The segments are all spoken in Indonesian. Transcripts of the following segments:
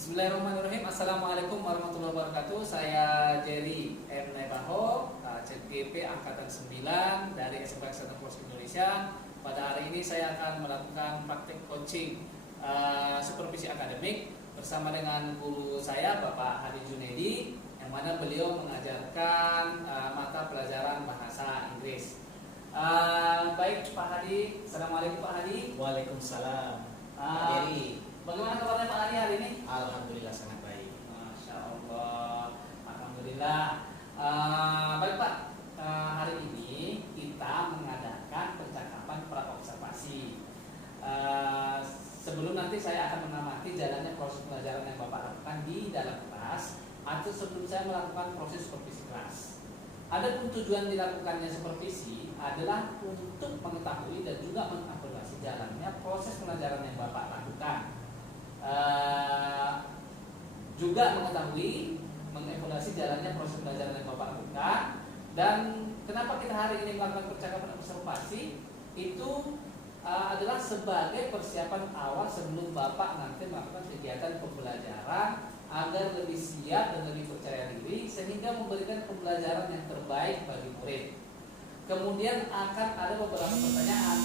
Bismillahirrahmanirrahim. Assalamualaikum warahmatullahi wabarakatuh. Saya Jerry M. Naibaho, CGP Angkatan 9 dari SMK Kesehatan Polres Indonesia. Pada hari ini saya akan melakukan praktik coaching supervisi akademik bersama dengan guru saya Bapak Hadi Junedi, yang mana beliau mengajarkan mata pelajaran bahasa Inggris. Baik Pak Hadi, Assalamualaikum Pak Hadi. Waalaikumsalam. Pak Jerry. Bagaimana kabarnya Pak Hadi hari ini? Alhamdulillah sangat baik. Masya Allah, Alhamdulillah. Baik Pak, hari ini kita mengadakan percakapan pra-observasi. Sebelum nanti saya akan mengamati jalannya proses pelajaran yang Bapak lakukan di dalam kelas, atau sebelum saya melakukan proses supervisi kelas. Adapun tujuan dilakukannya supervisi adalah untuk mengetahui dan juga mengevaluasi jalannya proses pelajaran yang Bapak lakukan. Juga mengetahui, mengevaluasi jalannya proses pelajaran yang Bapak lakukan. Dan kenapa kita hari ini melakukan percakapan observasi itu adalah sebagai persiapan awal sebelum Bapak nanti melakukan kegiatan pembelajaran agar lebih siap dan lebih percaya diri sehingga memberikan pembelajaran yang terbaik bagi murid. Kemudian akan ada beberapa pertanyaan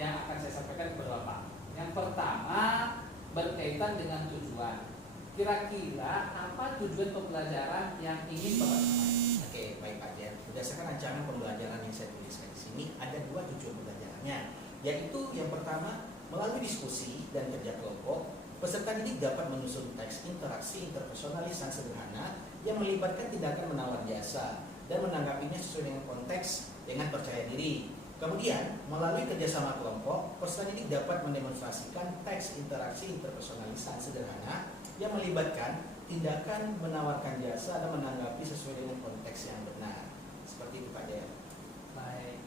yang akan saya sampaikan kepada Bapak. Yang pertama berkaitan dengan tujuan. Kira-kira apa tujuan pembelajaran yang ingin Bapak sampaikan? Oke, baik Pak Jer. Berdasarkan rancangan pembelajaran yang saya tuliskan di sini, ada dua tujuan pembelajarannya, yaitu yang pertama, melalui diskusi dan kerja kelompok, peserta didik dapat menyusun teks interaksi interpersonalisan sederhana yang melibatkan tindakan menawar jasa dan menanggapinya sesuai dengan konteks dengan percaya diri. Kemudian, melalui kerjasama kelompok, peserta didik dapat mendemonstrasikan teks interaksi interpersonalisan sederhana yang melibatkan tindakan menawarkan jasa dan menanggapi sesuai dengan konteks yang benar. Seperti itu Pak Jer. Baik.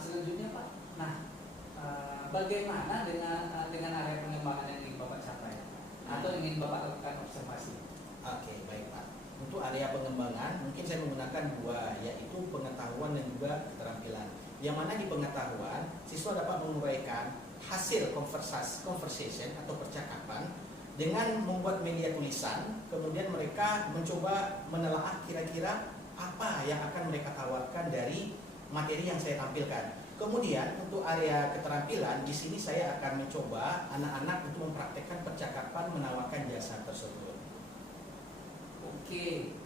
Selanjutnya Pak. Nah, bagaimana dengan area pengembangan yang ingin Bapak capai atau ingin Bapak lakukan observasi? Oke, baik Pak. Untuk area pengembangan, mungkin saya menggunakan dua, yaitu pengetahuan dan juga keterampilan. Yang mana di pengetahuan, siswa dapat menguraikan hasil conversation atau percakapan dengan membuat media tulisan. Kemudian mereka mencoba menelaah kira-kira apa yang akan mereka tawarkan dari materi yang saya tampilkan. Kemudian untuk area keterampilan, di sini saya akan mencoba anak-anak untuk mempraktekkan percakapan menawarkan jasa tersebut. Oke.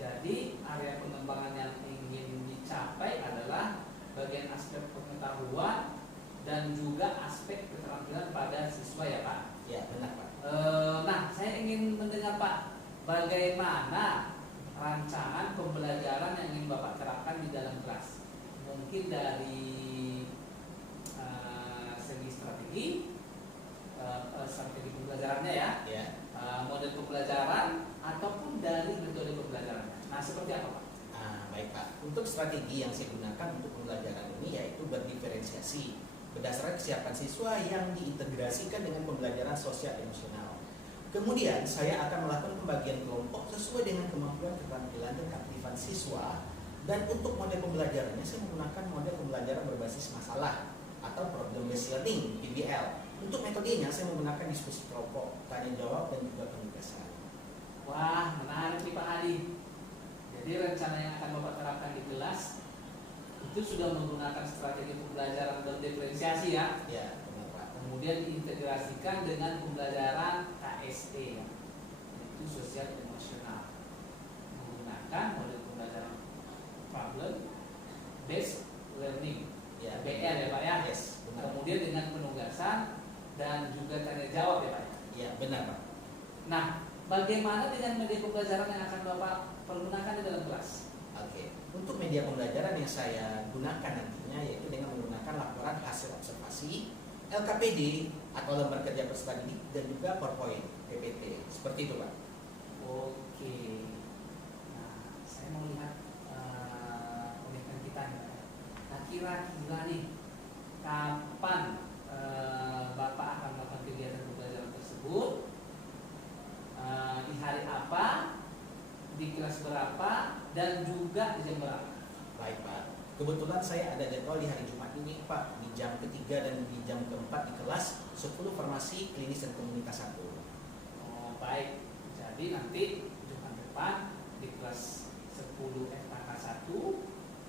Jadi area pengembangan yang ingin dicapai adalah bagian aspek pengetahuan dan juga aspek keterampilan pada siswa ya Pak. Ya, benar Pak. Nah, saya ingin mendengar Pak, bagaimana rancangan pembelajaran yang ingin Bapak terapkan di dalam kelas? Mungkin dari segi strategi pembelajarannya ya, model pembelajaran ataupun dari metode pembelajarannya. Nah, seperti apa Pak? Baik Pak, untuk strategi yang saya gunakan untuk pembelajaran ini yaitu berdiferensiasi berdasarkan kesiapan siswa yang diintegrasikan dengan pembelajaran sosial emosional. Kemudian saya akan melakukan pembagian kelompok sesuai dengan kemampuan, keterampilan, dan keaktifan siswa. Dan untuk model pembelajarannya saya menggunakan model pembelajaran berbasis masalah atau problem based learning (PBL). Untuk metodenya saya menggunakan diskusi kelompok, tanya jawab, dan juga penugasan. Wah, menarik nih Pak Hadi. Jadi rencana yang akan Bapak terapkan di kelas itu sudah menggunakan strategi pembelajaran berdiferensiasi ya. Ya, benar Pak. Kemudian diintegrasikan dengan pembelajaran KSE, yaitu sosial emosional, menggunakan model pembelajaran problem based learning, Ya, BR ya Pak ya. Yes, benar. Kemudian dengan penugasan dan juga tanya jawab ya Pak. Ya, benar Pak. Nah, bagaimana dengan media pembelajaran yang akan Bapak pergunakan di dalam kelas? Oke, untuk media pembelajaran yang saya gunakan nantinya yaitu dengan menggunakan laporan hasil observasi, LKPD atau lembar kerja peserta didik, dan juga PowerPoint, PPT. Seperti itu Pak. Oke. Nah, saya mau lihat komitmen kita nih. Nah, kira-kira nih kapan Bapak akan melakukan kegiatan pembelajaran tersebut? Di hari apa? Di kelas berapa? Dan juga di jam berapa? Baik Pak. Kebetulan saya ada jadwal di hari Jumat ini Pak, di jam ketiga dan di jam keempat di kelas 10 Farmasi Klinis dan Komunitas 1. Oh, Baik, jadi nanti Jumat depan di kelas 10 FKK 1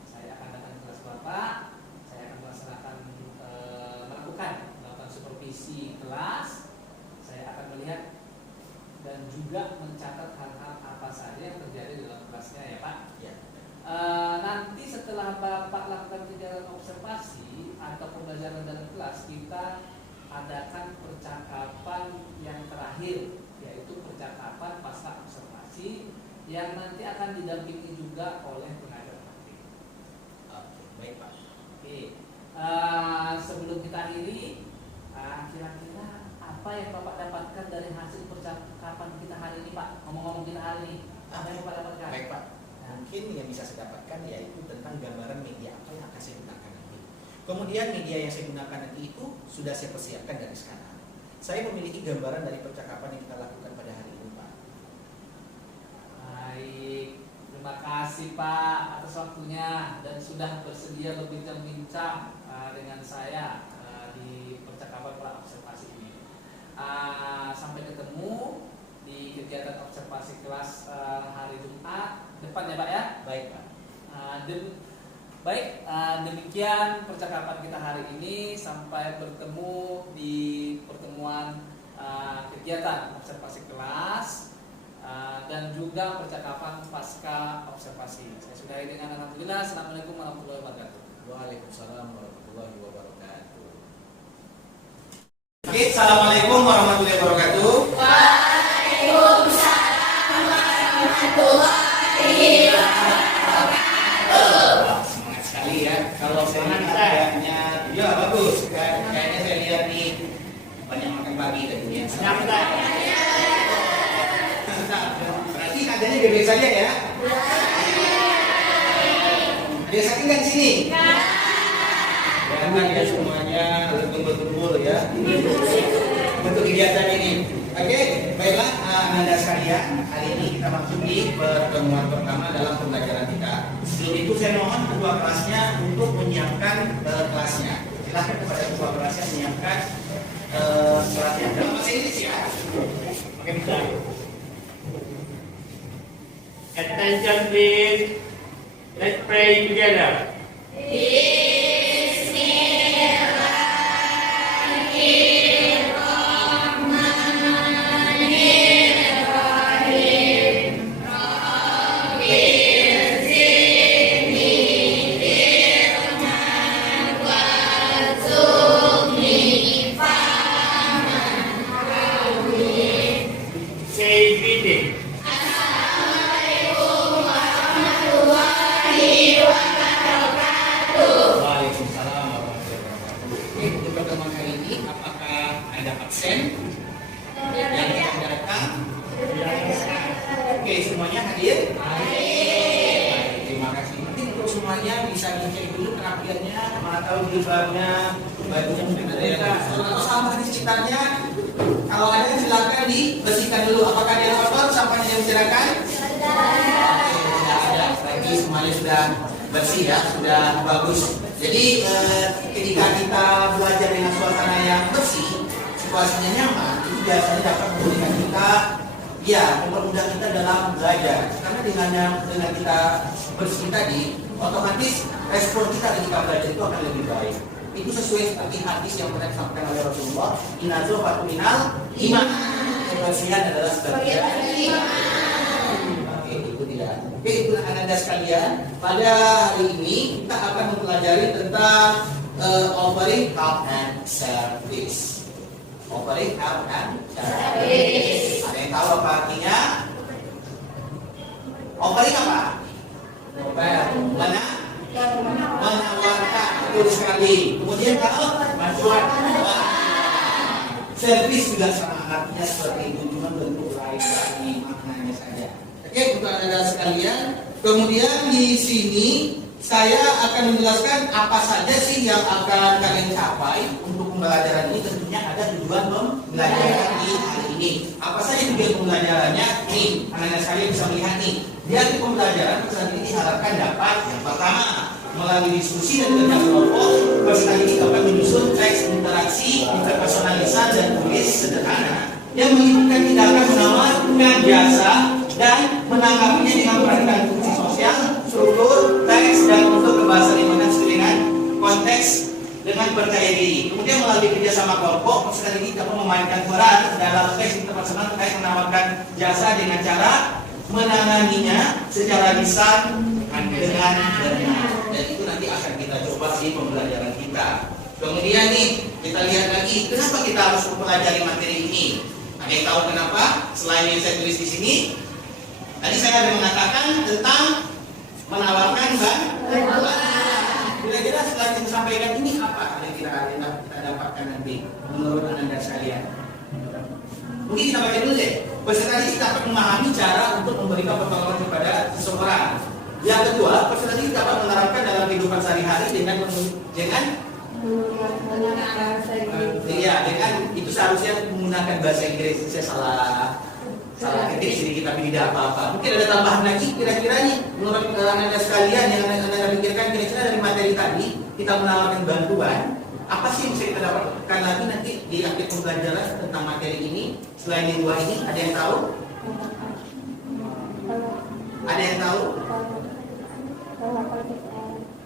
saya akan datang ke kelas Bapak. Saya akan melaksanakan melakukan supervisi kelas. Saya akan melihat dan juga mencatat hal-hal apa saja yang terjadi dalam kelasnya ya Pak. Ya. Nanti setelah Bapak lakukan kegiatan observasi atau pembelajaran dalam kelas, kita adakan percakapan yang terakhir, yaitu percakapan pasca observasi yang nanti akan didampingi juga oleh pengajar praktik. Oke, baik Pak. Oke, sebelum kita akhiri, kira-kira apa yang Bapak dapatkan dari hasil percakapan kita hari ini Pak? Ngomong-ngomong kita hari ini, apa yang Bapak dapatkan? Baik Pak. Mungkin yang bisa saya dapatkan yaitu tentang gambaran media apa yang akan saya gunakan nanti. Kemudian media yang saya gunakan nanti itu sudah saya persiapkan dari sekarang. Saya memiliki gambaran dari percakapan yang kita lakukan pada hari ini Pak. Baik, terima kasih Pak atas waktunya dan sudah bersedia berbincang-bincang dengan saya di percakapan pra observasi ini. Sampai ketemu di kegiatan observasi kelas hari Jumat depan ya Pak ya. Baik Pak. Baik, demikian percakapan kita hari ini. Sampai bertemu di pertemuan kegiatan observasi kelas dan juga percakapan pasca observasi. Saya sudahi dengan alhamdulillah. Assalamualaikum warahmatullahi wabarakatuh. Waalaikumsalam warahmatullahi wabarakatuh. Oke, assalamualaikum warahmatullahi wabarakatuh. Waalaikumsalam warahmatullahi wabarakatuh. Semangat sekali ya. Kalau saya kayaknya ya bagus. Kayaknya saya lihat nih banyak makan pagi tadi ya. Berarti nadanya bebek saja ya. Ada sakit nggak di sini? Jangan ya semuanya berkumpul-kumpul ya untuk kegiatan ini. Oke, baiklah Anda sekalian, hari ini kita masuk di pertemuan pertama dalam pembelajaran kita. Sebelum itu saya mohon ketua kelasnya untuk menyiapkan kelasnya. Silahkan kepada ketua kelasnya menyiapkan kelasnya dalam bahasa Inggris ya. Oke, bisa. Attention please. Let's pray together. Say greeting. Waalaikumsalam warahmatullahi wabarakatuh. Oke, untuk pertemuan kali ini apakah ada absen yang tidak datang? Oke, semuanya hadir? Baik, terima kasih. Nanti untuk semuanya bisa dicek dulu penampilannya, mana tahu jilbabnya, bajunya mungkin ada yang atau sampah di sekitarnya. Kalau ada silakan dibersihkan dulu. Apakah ada yang kotor sampahnya yang bersihkan? Oke, tidak ada. Lagi semuanya sudah bersih ya, sudah bagus. Jadi ketika kita belajar dengan suasana yang bersih, situasinya nyaman, itu biasanya dapat memberikan kita, ya, mempermudah kita dalam belajar. Karena dengan kita bersih tadi, otomatis respon kita ketika belajar itu akan lebih baik. Itu sesuai seperti hadis yang pernah disampaikan oleh Rasulullah, inna dzafatu minal iman. Kebersihan adalah sebagian iman. Oke, itu tidak. Oke, itu anak-anak sekalian. Pada hari ini kita akan mempelajari tentang offering help and service. Offering help and service. Ada yang tahu apa artinya? Offering apa? Mana? Menawarkan. Betul sekali. Kemudian kalau bantuan, servis juga sama artinya seperti itu, cuma bentuk lain dari maknanya saja. Oke, untuk anda sekalian. Kemudian di sini saya akan menjelaskan apa saja sih yang akan kalian capai untuk pembelajaran ini. Tentunya ada tujuan pembelajaran di hari ini. Apa saja tujuan pembelajarannya? Nih, anda sekalian bisa melihat nih. Di akhir pembelajaran peserta ini diharapkan dapat yang pertama melalui diskusi dan kerja kelompok, peserta ini dapat menyusun teks interaksi, interpersonalisan dan tulis sederhana yang mengikuti tindakan menawarkan jasa dan menanggapinya dengan perhatian fungsi sosial, struktur, teks, dan untuk kebahasan lingkungan dengan konteks dengan percaya diri. Kemudian melalui kerjasama kelompok, peserta didik dapat memainkan peran dalam teks interpersonal terkait menawarkan jasa dengan cara menanganinya secara lisan dengan benar. Dan itu nanti akan kita coba di pembelajaran kita. Kemudian nih, kita lihat lagi, kenapa kita harus mempelajari materi ini? Ada yang tahu kenapa? Selain yang saya tulis di sini, tadi saya ada mengatakan tentang menawarkan bantuan. Kira-kira setelah kita sampaikan ini apa yang kita dapatkan nanti menurut anda sekalian? Mungkin kita baca dulu deh. Peserta didik dapat memahami cara untuk memberikan pertolongan kepada seseorang. Yang kedua, peserta didik dapat menerapkan dalam kehidupan sehari-hari dengan itu seharusnya menggunakan bahasa Inggris. Saya salah ketik jadi kita tidak apa-apa. Mungkin ada tambahan lagi kira-kira nih menurut anda sekalian yang anda pikirkan kira-kira dari materi tadi kita menawarkan bantuan. Apa sih yang bisa kita dapatkan lagi nanti di akhir pembelajaran tentang materi ini selain yang dua ini? Ada yang tahu? Ada yang tahu?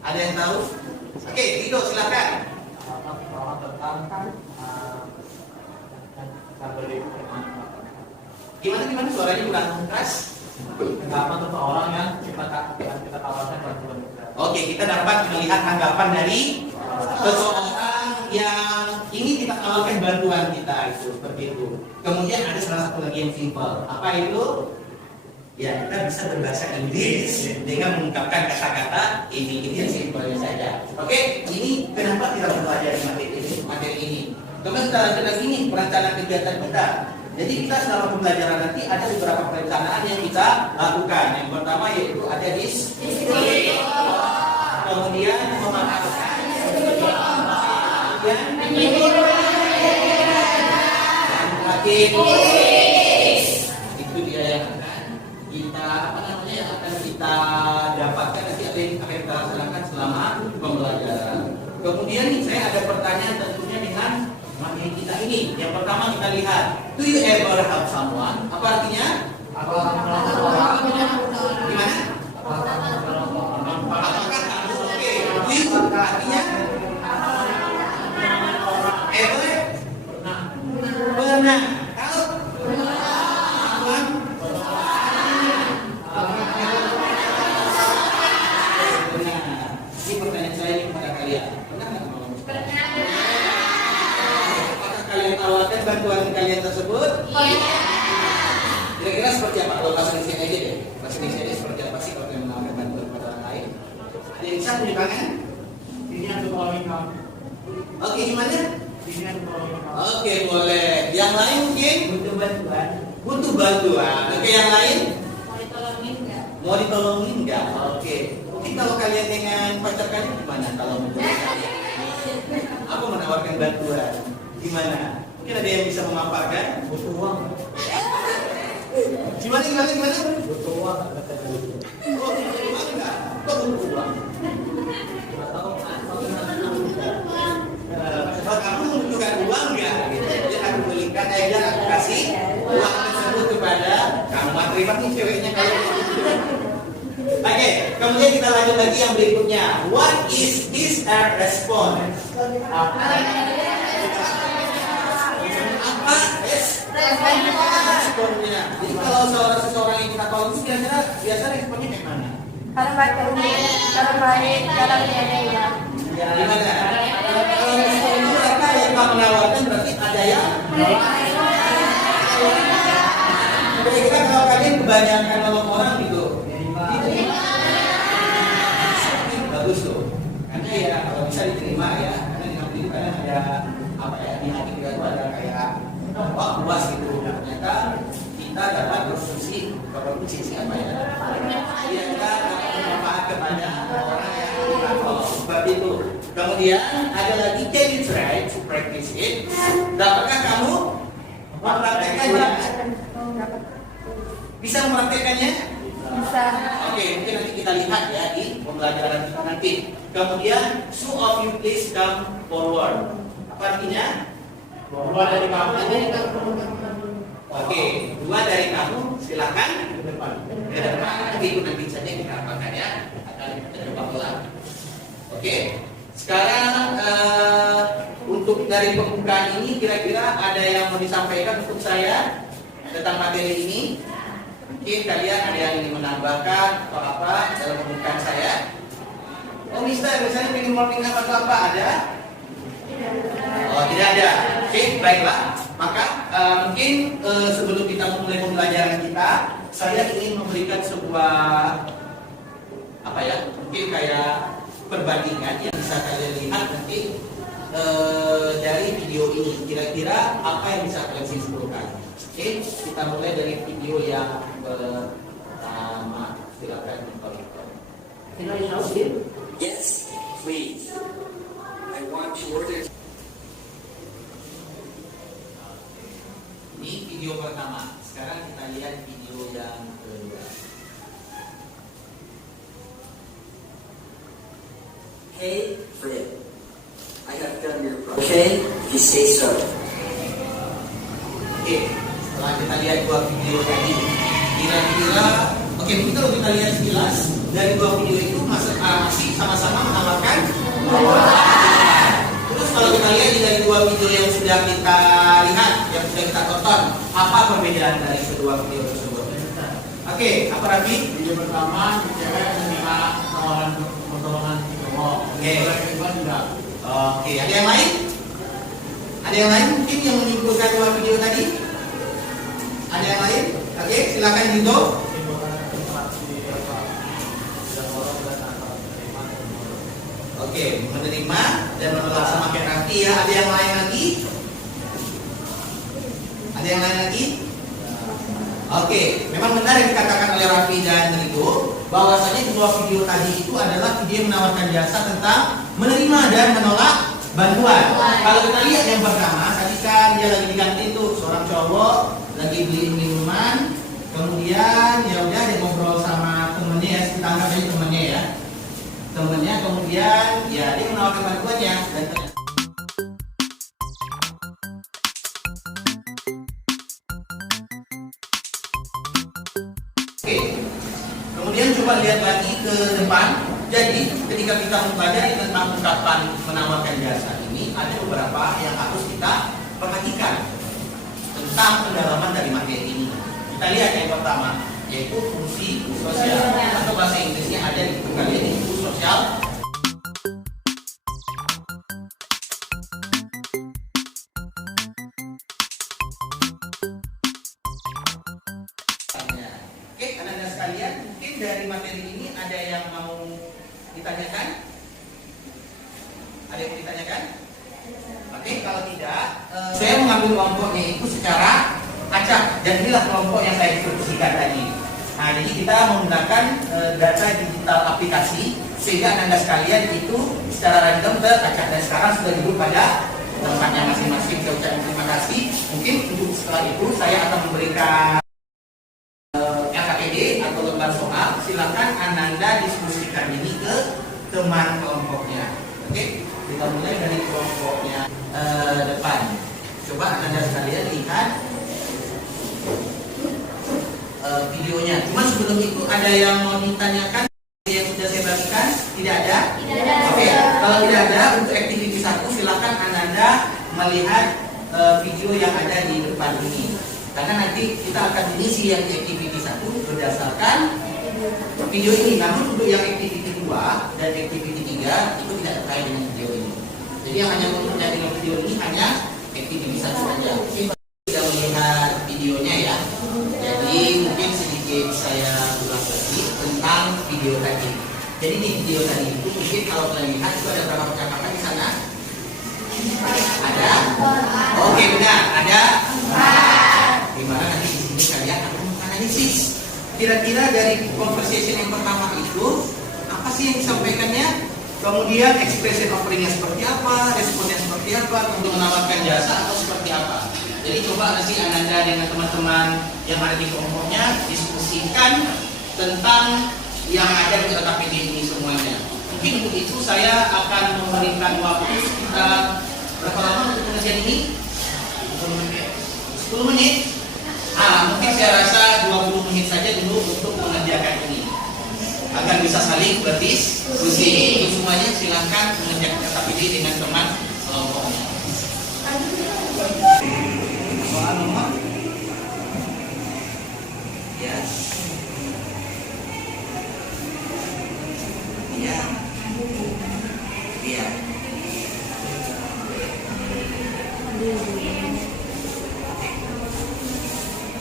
Ada yang tahu? Oke, Rido silakan. Gimana suaranya kurang keras? Tanggapan untuk orang yang kita tawarkan bantuan. Oke, kita dapat melihat tanggapan dari seseorang yang ingin kita tawarkan bantuan kita itu seperti itu. Kemudian ada salah satu lagi yang simpel. Apa itu? Ya, kita bisa berbahasa Inggris dengan mengungkapkan kata-kata ini yang simpelnya saja. Oke, ini kenapa kita mempelajari materi ini? Kemudian kita lanjut lagi nih perencanaan kegiatan kita. Jadi kita selama pembelajaran nanti ada beberapa perencanaan yang kita lakukan. Yang pertama yaitu ada diskusi, kemudian memaparkan, kemudian itu dia yang akan kita yang akan kita dapatkan nanti ada yang akan kita laksanakan selama pembelajaran. Kemudian nih saya ada pertanyaan tentunya dengan materi kita ini. Yang pertama kita lihat, do you ever help someone? Apa artinya? Gimana? Apakah kamu oke? Do you artinya? Ever? Pernah. Help? Someone? Ini pertanyaan saya ini kepada kalian. Pernah nggak? Kalian tawarkan bantuan kalian tersebut? Kira-kira seperti apa? Kalau bahasa Indonesia aja deh. Bahasa Indonesia aja seperti apa sih kalau kalian menawarkan bantuan kepada orang lain? Ada yang bisa tunjukkan? Ini yang following kamu. Oke, gimana? Ini yang following kamu. Oke, boleh. Yang lain mungkin? Butuh bantuan. Butuh bantuan. Oke, yang lain? Mau ditolongin nggak? Mau ditolongin nggak? Oke. Mungkin kalau kalian dengan pacar kalian gimana? Kalau menurut kalian? Apa menawarkan bantuan? Gimana? Mungkin ada yang bisa memaparkan? Butuh uang. Gimana? Butuh uang. Oh, butuh uang nggak? Kok butuh uang? Kalau kamu membutuhkan uang nggak? Gitu. Dia akan belikan, dia akan kasih uang tersebut kepada kamu. Terima kasih ceweknya kalau gitu. Oke, kemudian kita lanjut lagi yang berikutnya. What is this response? Apa responnya? Jadi kalau seseorang yang kita tolong itu kira-kira biasa responnya kayak mana? Kalau baik, kalau ya. Gimana? Kalau responnya mereka yang tak menawarkan berarti ada yang kira-kira kalau kalian kebanyakan nolong orang gitu bagus tuh, karena ya kalau bisa diterima ya, karena dengan begitu kadang ada apa ya di hati kita tuh ada kayak puas gitu. Ternyata kita dapat berfungsi apa ya? Iya, kita dapat bermanfaat kepada orang yang kita tolong. Seperti itu. Kemudian ada lagi, can you try to practice it? Dapatkah kamu mempraktekannya? Bisa mempraktekannya? Bisa. Oke, mungkin nanti kita lihat ya di pembelajaran kita nanti. Kemudian, two of you please come forward. Apa artinya? Keluar dari kamu. Oke, dua dari kamu silakan ke depan. Ke depan, nanti itu nanti saja kita apakan ya. Akan kita coba ulang. Oke, sekarang untuk dari pembukaan ini kira-kira ada yang mau disampaikan untuk saya tentang materi ini? Mungkin kalian ada yang ingin menambahkan atau apa dalam pembukaan saya? Oh, Mister, misalnya ingin morning atau apa? Ada? Oh, tidak ada. Oke, baiklah. Maka mungkin sebelum kita memulai pembelajaran kita, saya ingin memberikan sebuah apa ya? Mungkin kayak perbandingan yang bisa kalian lihat nanti dari video ini. Kira-kira apa yang bisa kalian simpulkan? Oke, kita mulai dari video yang pertama. Silakan ditonton. Can I help you? Yes, please. I want to order. Ini video pertama. Sekarang kita lihat video yang kedua. Hey, Fred. I have done your project. Okay, if you say so. Oke, setelah kita lihat dua video tadi, kira-kira, oke, mungkin kalau kita lihat sekilas dari dua video itu masih sama-sama menawarkan. Terus kalau kita lihat dari dua video yang sudah kita lihat, yang sudah kita tonton, apa perbedaan dari kedua video tersebut? Oke, apa Raffi? Video pertama cewek menerima tawaran pertolongan psikolog. Oke. Yang kedua tidak. Oke, ada yang lain? Ada yang lain mungkin yang menyimpulkan dua video tadi? Ada yang lain? Oke, silakan Dito. Oke, menerima dan menolak sama kayak Raffi ya. Ada yang lain lagi? Ada yang lain lagi? Oke, memang benar yang dikatakan oleh Raffi dan Rido, bahwasanya kedua video tadi itu adalah video yang menawarkan jasa tentang menerima dan menolak bantuan. Kalau kita lihat yang pertama, tadi kan dia lagi di kantin tuh, seorang cowok lagi beli minuman, kemudian ya udah dia ngobrol sama temennya ya, kita anggap aja temennya ya. Temennya kemudian ya dia menawarkan bantuannya dan oke. Kemudian coba lihat lagi ke depan. Jadi ketika kita mempelajari tentang ungkapan menawarkan jasa ini, ada beberapa yang harus kita perhatikan tentang pendalaman dari materi ini. Kita lihat yang pertama, yaitu fungsi sosial atau bahasa Inggrisnya ada di buku kalian itu sosial. Oke, anak-anak sekalian, mungkin dari materi ini ada yang mau ditanyakan? Ada yang mau ditanyakan? Oke, kalau tidak, saya mengambil kelompoknya itu secara acak, dan inilah kelompok yang saya instruksikan tadi. Nah, jadi kita menggunakan data digital aplikasi sehingga anda sekalian itu secara random teracak, dan sekarang sudah duduk pada tempatnya masing-masing. Saya ucapkan terima kasih. Mungkin untuk setelah itu saya akan memberikan LKPD atau lembar soal. Silakan Ananda diskusikan ini ke teman kelompoknya. Oke, kita mulai dari kelompoknya depan. Coba Ananda sekalian lihat videonya. Cuma sebelum itu ada yang mau ditanyakan yang sudah saya bagikan? Tidak ada? Tidak ada. Oke, kalau tidak ada, untuk aktiviti 1 silakan Ananda melihat video yang ada di depan ini. Karena nanti kita akan mengisi yang di aktiviti 1 berdasarkan video ini. Namun untuk yang aktiviti 2 dan aktiviti 3 itu tidak terkait dengan video ini. Jadi yang hanya untuk dengan video ini hanya aktiviti 1 saja. Tidak melihat videonya ya. Jadi mungkin sedikit saya ulang lagi tentang video tadi. Jadi di video tadi itu mungkin kalau kalian lihat itu ada berapa percakapan di sana? Ada? Oke, benar. Ada? Dimana nanti di sini kalian akan menganalisis. Kira-kira dari conversation yang pertama itu apa sih yang disampaikannya? Kemudian expression offeringnya seperti apa? Responnya seperti apa? Untuk menawarkan jasa atau seperti apa? Jadi coba nanti Ananda dengan teman-teman yang ada di kelompoknya diskusikan tentang yang ada di LKPD ini semuanya. Mungkin untuk itu saya akan memberikan waktu sekitar berapa lama untuk pengajian ini? 10 menit. 10 menit. Mungkin saya rasa 20 menit saja dulu untuk mengerjakan ini agar bisa saling berdiskusi. Untuk semuanya silahkan mengerjakan KPD dengan teman kelompoknya. Soal nomor ya. Iya. Iya.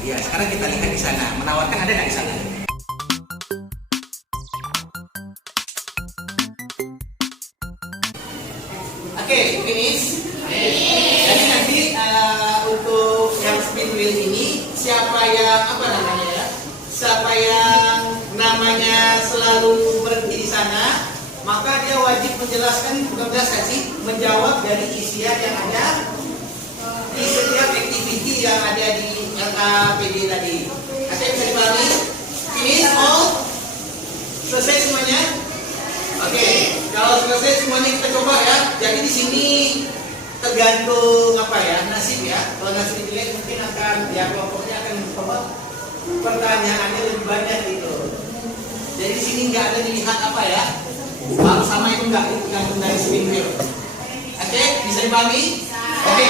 Ya, sekarang kita lihat di sana. Menawarkan ada nggak di sana? Oke, finish. Jadi nanti untuk yang spin wheel ini siapa yang apa namanya ya? Siapa yang namanya selalu berhenti di sana, maka dia wajib menjelaskan, bukan menjelaskan sih, menjawab dari isian yang ada di setiap activity yang ada di LKPD tadi. Oke, bisa dipahami? Finish all? Selesai semuanya? Oke, kalau selesai semuanya kita coba ya. Jadi di sini tergantung apa ya, nasib ya. Kalau nasib jelek mungkin akan ya kelompoknya akan mencoba pertanyaannya lebih banyak gitu. Jadi di sini nggak ada dilihat apa ya, harus sama itu nggak, itu tergantung dari spin wheel. Oke, bisa dipahami? Oke,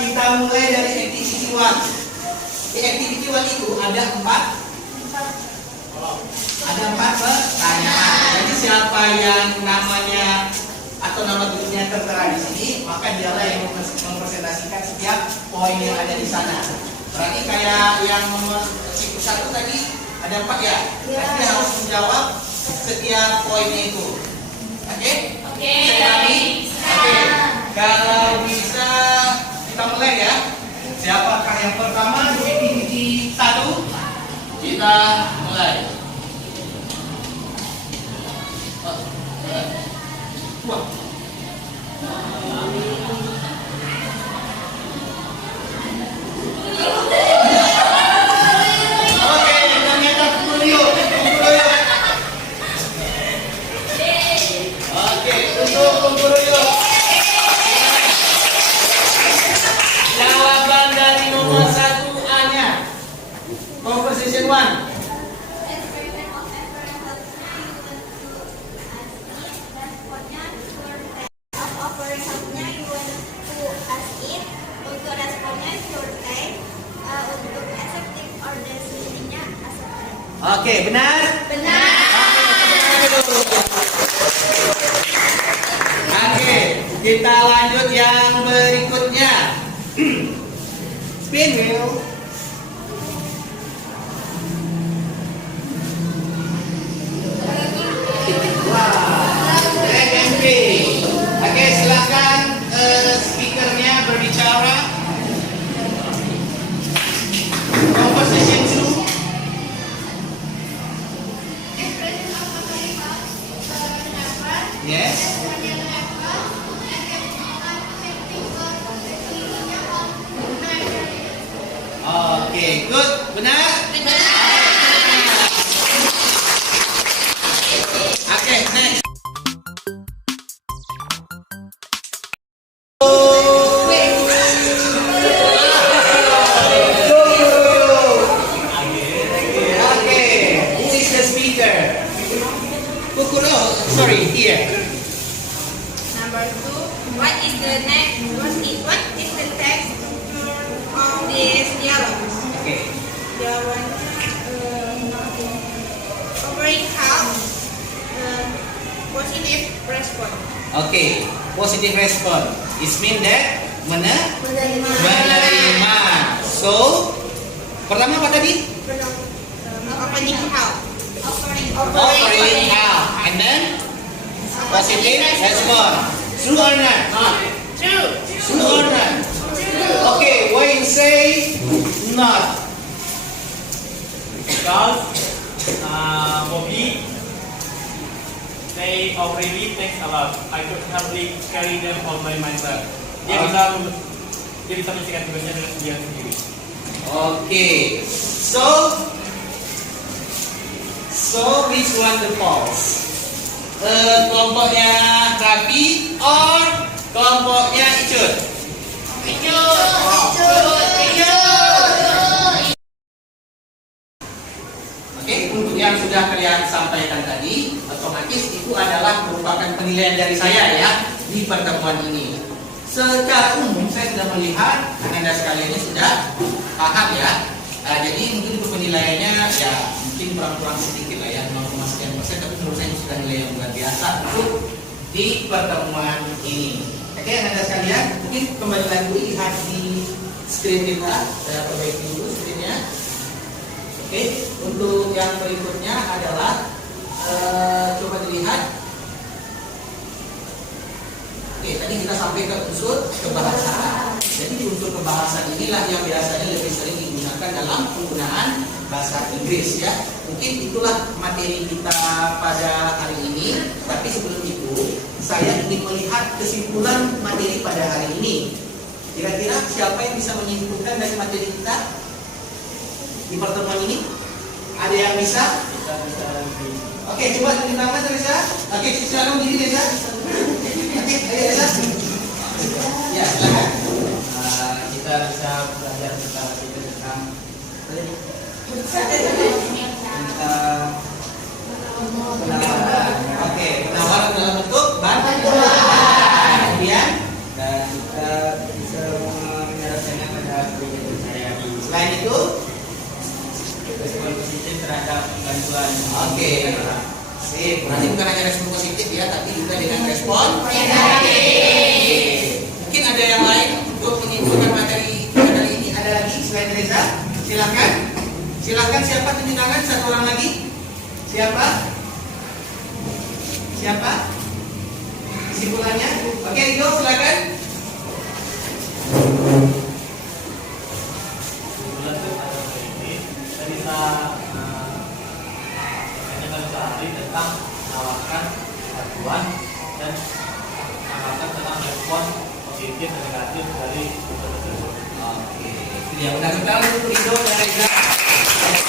kita mulai dari activity 1. Di activity 1 itu ada 4 pertanyaan. Jadi siapa yang namanya atau nama grupnya tertera di sini, maka dialah yang mempresentasikan setiap poin yang ada di sana. Berarti kayak yang nomor siklus 1 tadi ada 4 ya. Berarti dia harus menjawab setiap poinnya itu. Oke? Bisa dipahami? Oke. Kalau bisa kita mulai ya. Siapakah yang pertama di activity 1? Kita mulai. Wah. Oke, ternyata Kukuroyo. Oke, untuk Kukuroyo. Jawaban dari nomor 1A-nya. Composition 1. Oke, benar? Benar. Oke, kita lanjut yang berikutnya. Spin wheel. Drag and play. Oke, silakan speakernya berbicara. Composition 2. Yes. Oke, good. Benar? Benar. Oke, next. Oke, who is the speaker? Kukuro, sorry, here. Number 2. What is the text of this dialogue? Okay. Jawabannya offering help, positive response. Okay, positive response. It means that menerima. So, pertama apa tadi? Offering help. Offering help. And then positive response. True or not? True. True or not? Okay, why you say not? Because Bobby, they already thanks a lot. I could hardly carry them all by myself. Dia bisa menyelesaikan tugasnya dengan dia sendiri. Okay, so which one the false? Kelompoknya Rafi or kelompoknya Icut? Icut. merupakan penilaian dari saya ya di pertemuan ini. Secara umum saya sudah melihat Anda sekalian sudah paham ya. Jadi mungkin untuk penilaiannya ya mungkin kurang sedikit lah ya 0,sekian%, tapi menurut saya sudah nilai yang luar biasa untuk di pertemuan ini. Oke, Anda sekalian mungkin kembali lagi lihat di screen kita. Saya perbaiki dulu screennya. Oke, untuk yang berikutnya adalah coba dilihat. Oke, tadi kita sampai ke unsur kebahasaan. Jadi unsur kebahasaan inilah yang biasanya lebih sering digunakan dalam penggunaan bahasa Inggris ya. Mungkin itulah materi kita pada hari ini. Tapi sebelum itu, saya ingin melihat kesimpulan materi pada hari ini. Kira-kira siapa yang bisa menyimpulkan dari materi kita di pertemuan ini? Ada yang bisa? Oke, coba tunjuk tangan Reza. Oke, silakan diri Reza. Oke, ayo Reza. Ya, silakan. Kita bisa belajar tentang penawaran. Oke, penawaran dalam bentuk bantuan. Kemudian Dan kita bisa menyelesaikan pada kebijakan saya. selain itu, Respon positif terhadap bantuan. oke. Sip. Berarti bukan hanya respon positif ya, tapi juga dengan respon negatif. Mungkin ada yang lain untuk menyimpulkan materi pada hari ini. Ada lagi selain Reza? Silakan. Silakan siapa tunjuk tangan satu orang lagi? Siapa? Siapa? Kesimpulannya? Oke, Rido silakan. Bulan pada hari ini kita bisa menyampaikan sehari tentang menawarkan bantuan dan menawarkan tentang respon positif dan negatif dari usaha tersebut. Oke, itu dia. Benar sekali untuk Rido dan Reza.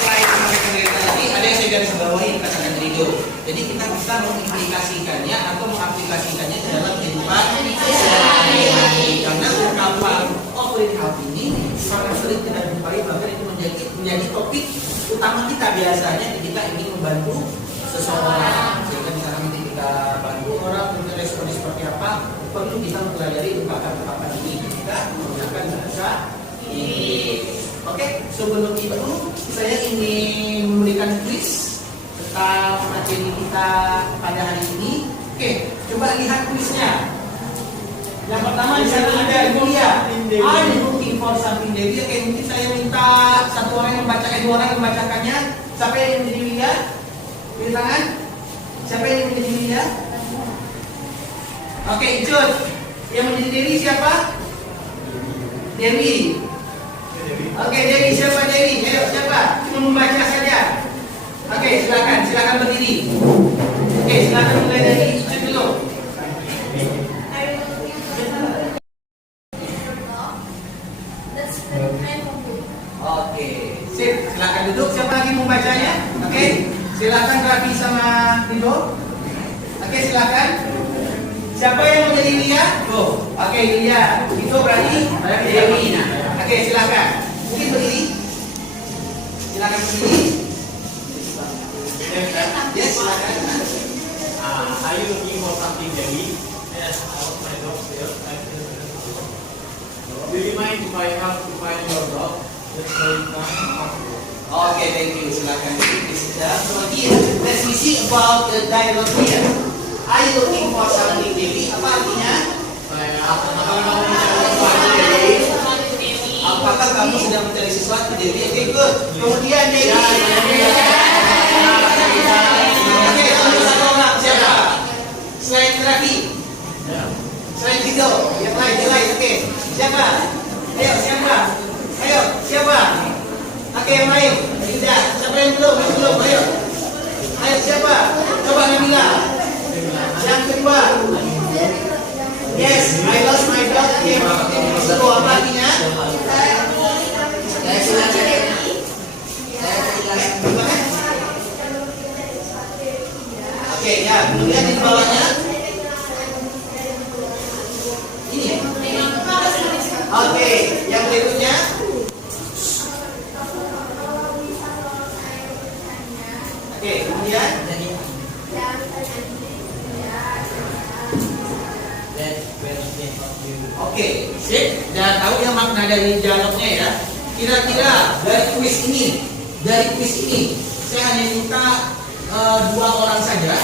Selain mereka tadi, ada yang saya garis bawahi katakan Rido. Jadi kita bisa mengimplikasikannya atau mengaplikasikannya dalam kehidupan sehari-hari. Karena ungkapan offering help ini sangat sering kita jumpai, bahkan itu menjadi topik utama kita biasanya ketika ingin membantu seseorang. Sehingga misalnya nanti kita bantu orang, kemudian responnya seperti apa, perlu kita mempelajari ungkapan-ungkapan ini kita menggunakan bahasa Inggris. Oke, sebelum itu saya ingin memberikan quiz tentang materi kita pada hari ini. Oke, coba lihat kuisnya. Yang pertama di sana ada Yulia. I'm looking for something Dewi. Oke, mungkin saya minta satu orang yang membacakan, dua orang yang membacakannya. Siapa yang menjadi Yulia? Beri tangan. Siapa yang menjadi Yulia? Oke, Icut. Yang menjadi Dewi siapa? Dewi. Oke, Dewi, siapa Dewi? Ayo, siapa? Cuma membaca saja. Oke, silakan berdiri. Oke, silakan mulai dari Icut dulu. Oke, sip. Silakan duduk. Siapa lagi membacanya? Oke, silakan Raffi sama Rido. Oke, silakan. Siapa yang mau jadi Lia? Oh, oke Lia. Itu berarti Dewi. Oke, silakan. Mungkin berdiri. Silakan berdiri. Yes, silakan. Are you looking for something, Dewi? Yes, I want my dog here. Do you mind if I help to find your dog? Just so you can. Oke, thank you. Silakan. So here, let's see about the dialogue here. Are you looking for something, Dewi? Apa artinya? Apakah kamu sedang mencari sesuatu, Dewi? Oke, good. Kemudian Dewi. Oke, satu orang siapa? Selain Raffi. Selain Rido, yang lain. Oke, siapa? Ayo, siapa? Oke, yang lain. Tidak. Siapa yang belum? Ayo. Ayo, siapa? Coba Nabila. Yang kedua. Yes, I lost my dog. Oke, apa artinya? Oke, ya. Kemudian di bawahnya. Ini ya. Oke, yang berikutnya. Oke, kemudian Oke, sip. Udah tahu ya makna dari dialognya ya. Kira-kira dari kuis ini, saya hanya minta 2 orang saja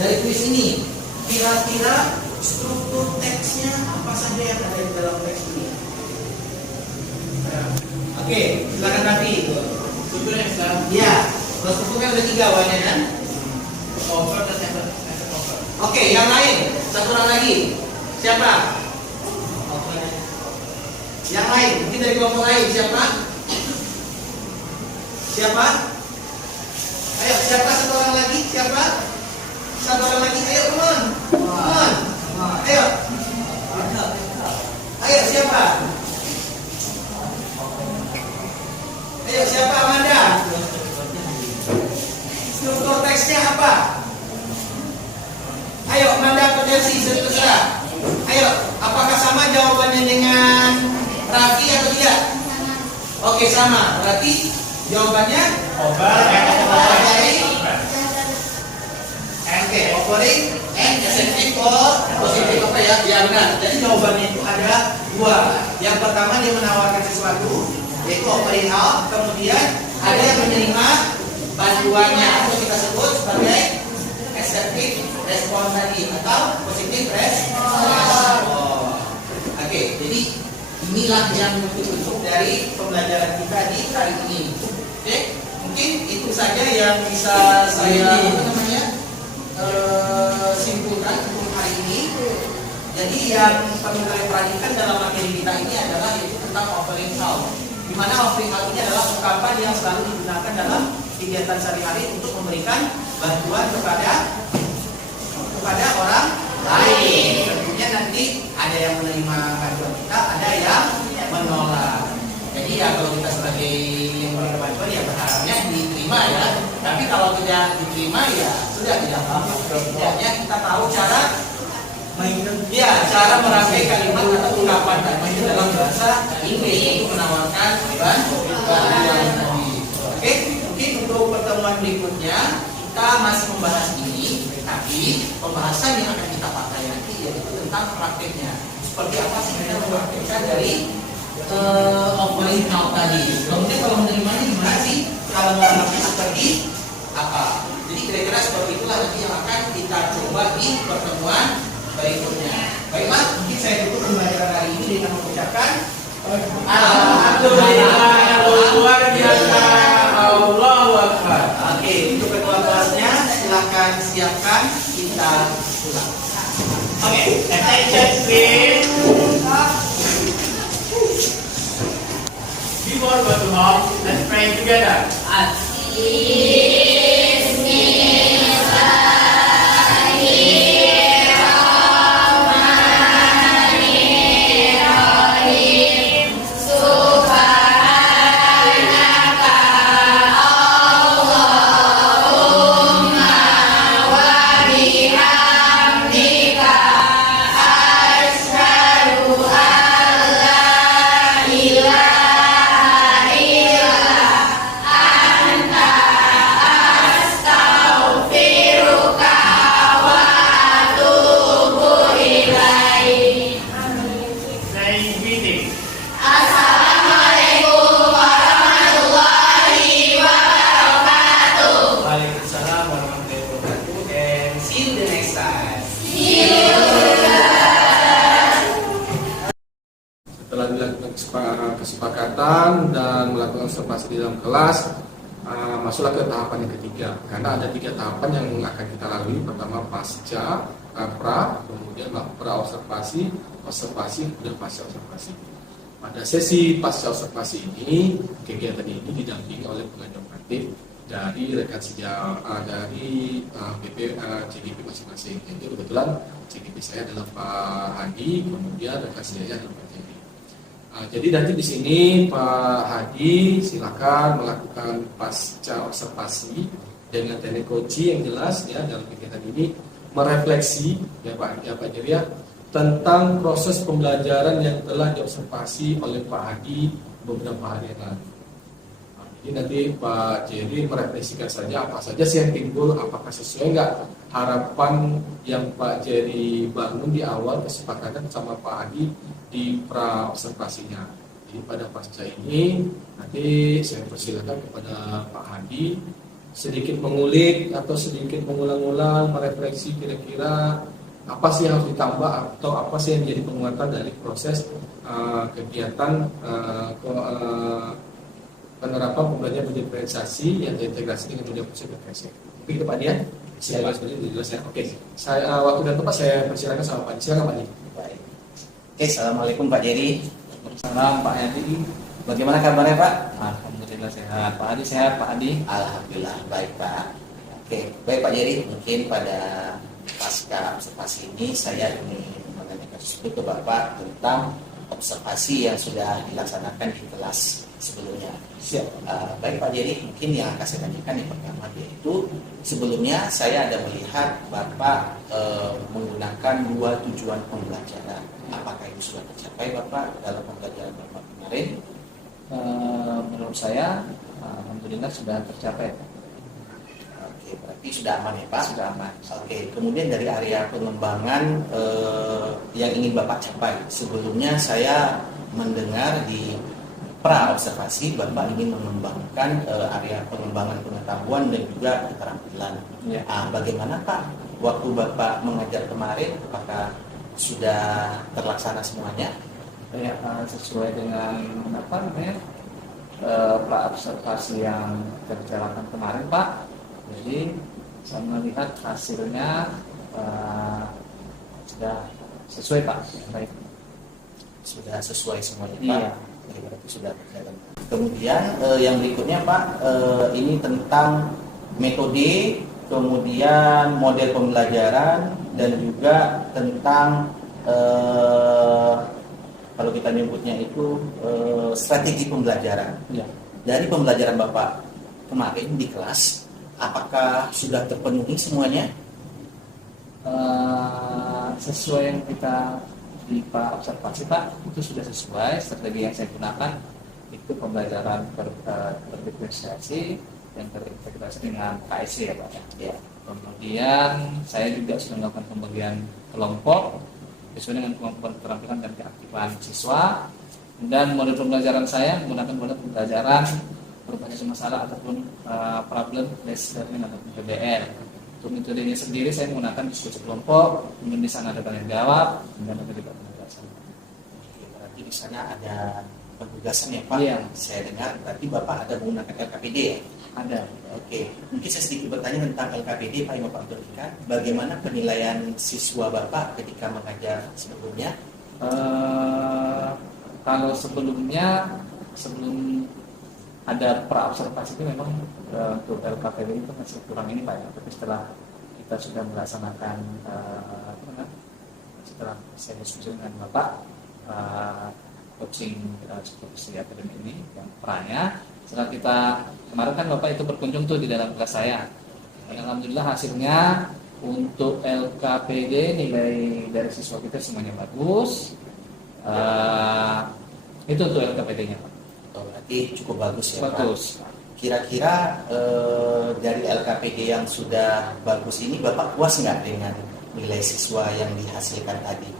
dari kuis ini. Kira-kira struktur teksnya apa saja yang ada di dalam teks ini? Oke, silakan Raffi. Strukturnya sekarang Ya, kalau strukturnya ada 3 warnanya kan? over dan over. Oke, yang lain, 1 orang lagi. Siapa? Yang lain, mungkin dari kelompok lain. Siapa? Siapa? Ayo, siapa 1 orang lagi? Siapa? 1 orang lagi, ayo teman. Teman. Ayo. Ayo, siapa? Ayo, siapa Amanda? Struktur teksnya apa? Ayo, Amanda Kodelsi, terserah. Ayo, apakah sama jawabannya dengan Raffi atau tidak? Oke, sama. Berarti jawabannya dari oke, offering and eccentric or positive apa ya? Ya benar. Jadi jawabannya itu ada 2. Yang pertama dia menawarkan sesuatu, yaitu offering help. Kemudian ada yang menerima bantuannya atau kita sebut sebagai eccentric respon tadi atau positive respon. Oke, jadi inilah yang bentuk dari pembelajaran kita di kali ini. Oke, mungkin itu saja yang bisa saya simpulkan untuk hari ini. Jadi yang perlu kalian perhatikan dalam materi kita ini adalah yaitu tentang offering help. Di mana offering help ini adalah ungkapan yang selalu digunakan dalam kegiatan sehari-hari untuk memberikan bantuan kepada orang lain. Tentunya nanti ada yang menerima bantuan kita, ada yang menolak. Jadi ya kalau kita sebagai yang menerima bantuan ya berharapnya diterima ya. Tapi kalau tidak diterima ya sudah tidak apa-apa. Setidaknya kita tahu cara merangkai kalimat atau ungkapan tadi dalam bahasa Inggris untuk menawarkan bantuan tadi. Oke, mungkin untuk pertemuan berikutnya kita masih membahas ini, tapi pembahasan yang akan kita pakai nanti yaitu tentang prakteknya. Seperti apa sih kita mempraktekkan dari offering help tadi. Kemudian kalau menerimanya gimana sih? Kalau menganggapnya seperti apa? Jadi kira-kira seperti itulah nanti yang akan kita coba di pertemuan berikutnya. Baiklah, mungkin saya tutup pembelajaran hari ini dengan mengucapkan Alhamdulillah, luar biasa, Allahu Akbar. Oke, untuk kedua kelasnya silahkan siapkan, kita ulang. Oke, attention please. Before we go to home, let's pray together. Saying greetings. Waalaikumsalam warahmatullahi wabarakatuh, and see you the next time. Setelah dilakukan kesepakatan dan melakukan observasi di dalam kelas, masuklah ke tahapan yang ketiga. Karena ada 3 tahapan yang akan kita lalui. Pertama pasca pra, kemudian pra observasi, kemudian pasca observasi. Pada sesi pasca observasi ini, kegiatan ini didampingi oleh pengajar praktik dari rekan sejauh dari CGP masing-masing. Jadi kebetulan CGP saya adalah Pak Hadi, kemudian rekan saya adalah Pak Jerry. Jadi nanti di sini Pak Hadi silakan melakukan pasca observasi dengan teknik coaching yang jelas ya dalam kegiatan ini, merefleksi ya Pak Jerry ya, tentang proses pembelajaran yang telah diobservasi oleh Pak Hadi beberapa hari yang lalu. Jadi nanti Pak Jerry merefleksikan saja apa saja sih yang timbul, apakah sesuai nggak harapan yang Pak Jerry bangun di awal kesepakatan sama Pak Adi di pra observasinya. Jadi pada pasca ini nanti saya persilakan kepada Pak Adi sedikit mengulik atau sedikit mengulang-ulang merefleksi kira-kira apa sih yang harus ditambah atau apa sih yang menjadi penguatan dari proses kegiatan penerapan pembelajaran berdifferensiasi yang terintegrasi dengan dunia proses diferensiasi. Begitu Pak Dian? Saya jelaskan. Oke, saya waktu dan tempat saya persilakan sama Pak Adi. Silakan Pak Adi. Baik. Oke, assalamualaikum Pak Jerry. Salam Pak Adi. Bagaimana kabarnya Pak? Alhamdulillah sehat. Pak Adi sehat, Pak Adi? Alhamdulillah baik Pak. Oke, baik Pak Jerry. Mungkin pada pasca observasi ini saya ingin menanyakan sesuatu ke Bapak tentang observasi yang sudah dilaksanakan di kelas sebelumnya. Siap. Baik Pak Jerry, mungkin yang akan saya tanyakan yang pertama yaitu sebelumnya saya ada melihat Bapak menggunakan 2 tujuan pembelajaran. Apakah itu sudah tercapai Bapak dalam pembelajaran Bapak kemarin? Menurut saya, alhamdulillah sudah tercapai. Oke, berarti sudah aman ya Pak? Sudah aman. Oke, kemudian dari area pengembangan yang ingin Bapak capai, sebelumnya saya mendengar di pra observasi Bapak ingin mengembangkan area pengembangan pengetahuan dan juga keterampilan. Ya. Bagaimana Pak waktu Bapak mengajar kemarin, apakah sudah terlaksana semuanya? Ya, sesuai dengan pra observasi yang terjalankan kemarin Pak. Jadi saya melihat hasilnya sudah sesuai Pak. Baik. Sudah sesuai semuanya Pak? Iya. Jadi berarti sudah berjalan. Kemudian yang berikutnya Pak, ini tentang metode, kemudian model pembelajaran dan juga tentang kalau kita nyebutnya itu strategi pembelajaran. Ya. Dari pembelajaran Bapak kemarin di kelas, apakah sudah terpenuhi semuanya? Sesuai yang kita di Pak observasi Pak, itu sudah sesuai strategi yang saya gunakan. Itu pembelajaran berdifferensiasi yang terintegrasi dengan KSC ya Pak. Ya. Kemudian saya juga sudah melakukan pembagian kelompok sesuai dengan kemampuan keterampilan dan keaktifan siswa. Dan model pembelajaran saya menggunakan model pembelajaran berbasis masalah ataupun problem based learning ataupun PBL. Untuk metodenya sendiri saya menggunakan diskusi kelompok, kemudian di sana ada tanya jawab, kemudian ada juga penugasan. Oke, berarti di sana ada penugasan ya Pak? Iya. Saya dengar berarti Bapak ada menggunakan LKPD ya? Ada. Oke, mungkin saya sedikit bertanya tentang LKPD Pak yang Bapak berikan. Bagaimana penilaian siswa Bapak ketika mengajar sebelumnya? Kalau sebelumnya, sebelum ada pra observasi itu memang untuk LKPD itu masih kurang ini Pak ya. Tapi setelah kita sudah melaksanakan setelah saya diskusi dengan Bapak coaching supervisi akademik ini yang pra-nya, setelah kita kemarin kan Bapak itu berkunjung tuh di dalam kelas saya. Dan alhamdulillah hasilnya untuk LKPD nilai dari siswa kita semuanya bagus. Itu untuk LKPD-nya Pak. Oh, berarti cukup bagus ya Bagus. Pak? Kira-kira dari LKPD yang sudah bagus ini Bapak puas nggak dengan nilai siswa yang dihasilkan tadi?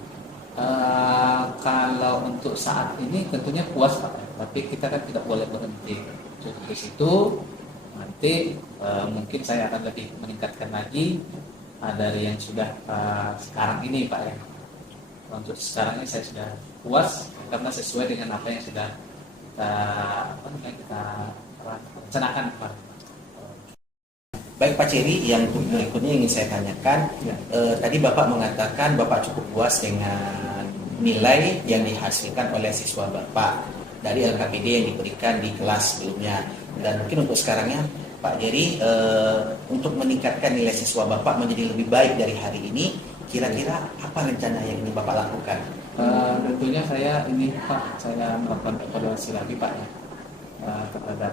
Kalau untuk saat ini tentunya puas Pak, tapi kita kan tidak boleh berhenti cukup di situ. Nanti mungkin saya akan lebih meningkatkan lagi dari yang sudah sekarang ini Pak ya. Untuk sekarang ini saya sudah puas karena sesuai dengan apa yang sudah kita rencanakan Pak. Baik Pak Ceri, yang berikutnya ingin saya tanyakan, tadi Bapak mengatakan Bapak cukup puas dengan nilai yang dihasilkan oleh siswa Bapak dari LKPD yang diberikan di kelas sebelumnya. Dan mungkin untuk sekarangnya Pak Jerry, untuk meningkatkan nilai siswa Bapak menjadi lebih baik dari hari ini, kira-kira apa rencana yang ingin Bapak lakukan? Tentunya saya ini Pak, saya melakukan evaluasi lagi Pak ya, terhadap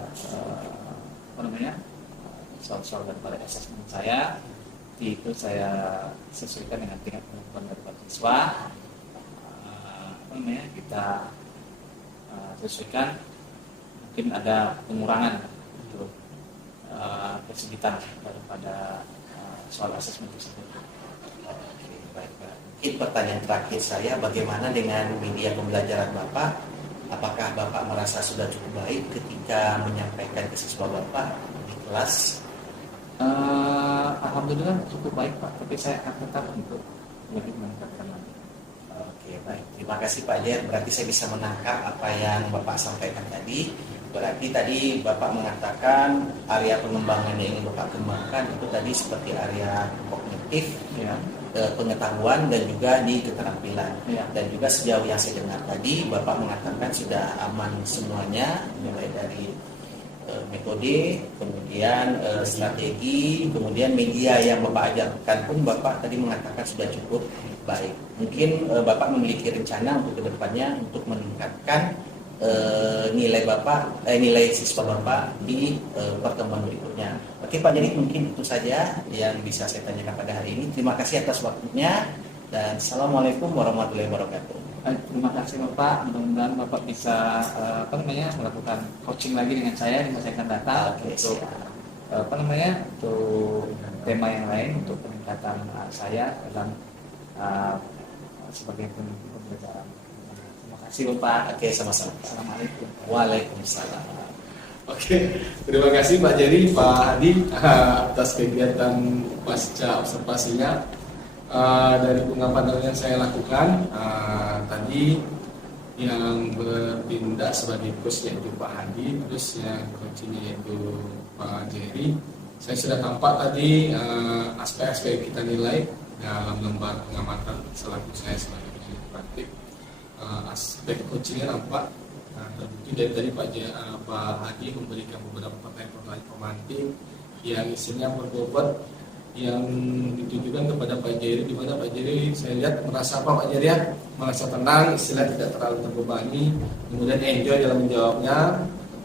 soal daripada asesmen saya. Itu saya sesuaikan dengan tingkat kemampuan dari siswa. Kita sesuaikan, mungkin ada pengurangan untuk kesulitan daripada soal asesmen tersebut. Oke, baik Pak. Mungkin pertanyaan terakhir saya, bagaimana dengan media pembelajaran Bapak? Apakah Bapak merasa sudah cukup baik ketika menyampaikan ke siswa Bapak di kelas? Alhamdulillah cukup baik Pak, tapi saya akan tetap untuk lebih meningkatkan lagi. Oke, baik. Terima kasih Pak Jer. Berarti saya bisa menangkap apa yang Bapak sampaikan tadi. Berarti tadi Bapak mengatakan area pengembangan yang ingin Bapak kembangkan itu tadi seperti area kognitif, Ya, pengetahuan dan juga di keterampilan. Ya. Dan juga sejauh yang saya dengar tadi Bapak mengatakan sudah aman semuanya, mulai dari metode, kemudian strategi, kemudian media yang Bapak ajarkan pun Bapak tadi mengatakan sudah cukup baik. Mungkin Bapak memiliki rencana untuk kedepannya untuk meningkatkan nilai siswa Bapak di pertemuan berikutnya. Oke Pak, jadi mungkin itu saja yang bisa saya tanyakan pada hari ini. Terima kasih atas waktunya dan Assalamualaikum warahmatullahi wabarakatuh. terima kasih Bapak. Mudah-mudahan Bapak bisa melakukan coaching lagi dengan saya di masa yang akan datang Oke, untuk siap. untuk tema yang lain untuk peningkatan saya dalam sebagai pemimpin pembelajaran. Terima kasih Bapak. Oke, sama-sama. Assalamualaikum. Waalaikumsalam. Oke, terima kasih Pak Jerry, Pak Hadi atas kegiatan pasca observasinya. Dari pengamatan yang saya lakukan tadi yang bertindak sebagai coach yaitu Pak Hadi, terus yang coachnya yaitu Pak Jerry. Saya sudah tampak tadi aspek-aspek kita nilai dalam lembar pengamatan selaku saya sebagai coach praktik. Aspek coachingnya nampak terbukti dari tadi Pak Hadi memberikan beberapa pertanyaan pemantik yang isinya berbobot yang ditujukan kepada Pak Jerry, di mana Pak Jerry saya lihat merasa Pak Jerry merasa tenang, istilah tidak terlalu terbebani, kemudian enjoy dalam menjawabnya.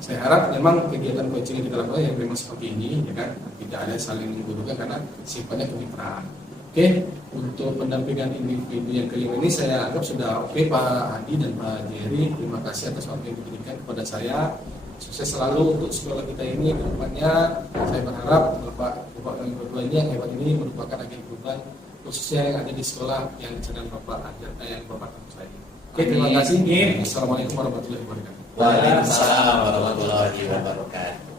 Saya harap memang kegiatan coaching yang kita lakukan yang memang seperti ini, ya kan, tidak ada saling menggunakan karena sifatnya kemitraan. Oke, untuk pendampingan individu yang kelima ini saya anggap sudah oke Pak Hadi dan Pak Jerry. Terima kasih atas waktu yang diberikan kepada saya. Sukses selalu untuk sekolah kita ini ke depannya. Saya berharap Bapak kami berdua ini yang hebat ini merupakan agen perubahan khususnya yang ada di sekolah yang sedang Bapak ajarkan, yang Bapak temui. Oke, terima kasih. Assalamualaikum warahmatullahi wabarakatuh. Waalaikumsalam warahmatullahi wabarakatuh.